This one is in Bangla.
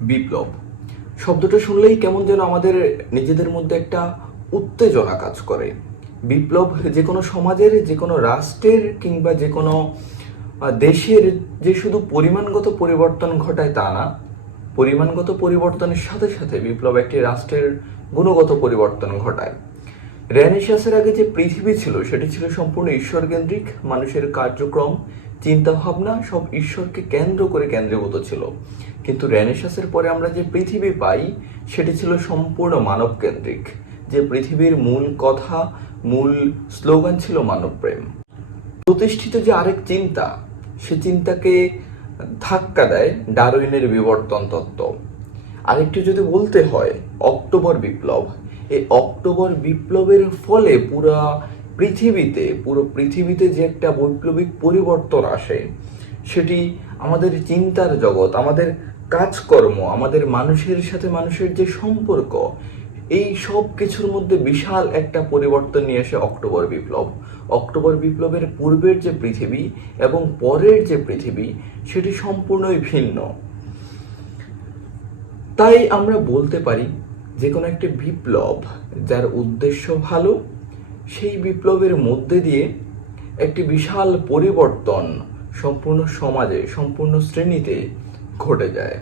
বিপ্লব শব্দটা শুনলেই কেমন যেন আমাদের নিজেদের মধ্যে একটা উত্তেজনা কাজ করে। বিপ্লব যে কোনো সমাজের, যে কোনো রাষ্ট্রের কিংবা যে কোনো দেশের যে শুধু পরিমাণগত পরিবর্তন ঘটায় তা না, পরিমাণগত পরিবর্তনের সাথে সাথে বিপ্লব একটি রাষ্ট্রের গুণগত পরিবর্তন ঘটায়। রেনেসাঁসের আগে যে পৃথিবী ছিল সেটি ছিল সম্পূর্ণ ঈশ্বরকেন্দ্রিক। মানুষের কার্যক্রম, চিন্তাভাবনা সব ঈশ্বরকে কেন্দ্র করে কেন্দ্রীভূত ছিল। কিন্তু রেনেসাঁসের পরে আমরা যে পৃথিবী পাই সেটি ছিল সম্পূর্ণ মানবকেন্দ্রিক। যে পৃথিবীর মূল কথা, মূল স্লোগান ছিল মানবপ্রেম। প্রতিষ্ঠিত যে আরেক চিন্তা, সে চিন্তাকে ধাক্কা দেয় ডারউইনের বিবর্তন তত্ত্ব। আরেকটি যদি বলতে হয়, অক্টোবর বিপ্লব। এই অক্টোবর বিপ্লবের ফলে পুরো পৃথিবীতে যে একটা বৈপ্লবিক পরিবর্তন আসে, সেটি আমাদের চিন্তার জগৎ, আমাদের কাজকর্ম, আমাদের মানুষের সাথে মানুষের যে সম্পর্ক, এই সব কিছুর মধ্যে বিশাল একটা পরিবর্তন নিয়ে আসে অক্টোবর বিপ্লব। অক্টোবর বিপ্লবের পূর্বের যে পৃথিবী এবং পরের যে পৃথিবী, সেটি সম্পূর্ণই ভিন্ন। তাই আমরা বলতে পারি যে কোনো একটি বিপ্লব যার উদ্দেশ্য ভালো, সেই বিপ্লবের মধ্যে দিয়ে একটি বিশাল পরিবর্তন সম্পূর্ণ সমাজে, সম্পূর্ণ শ্রেণীতে ঘটে যায়।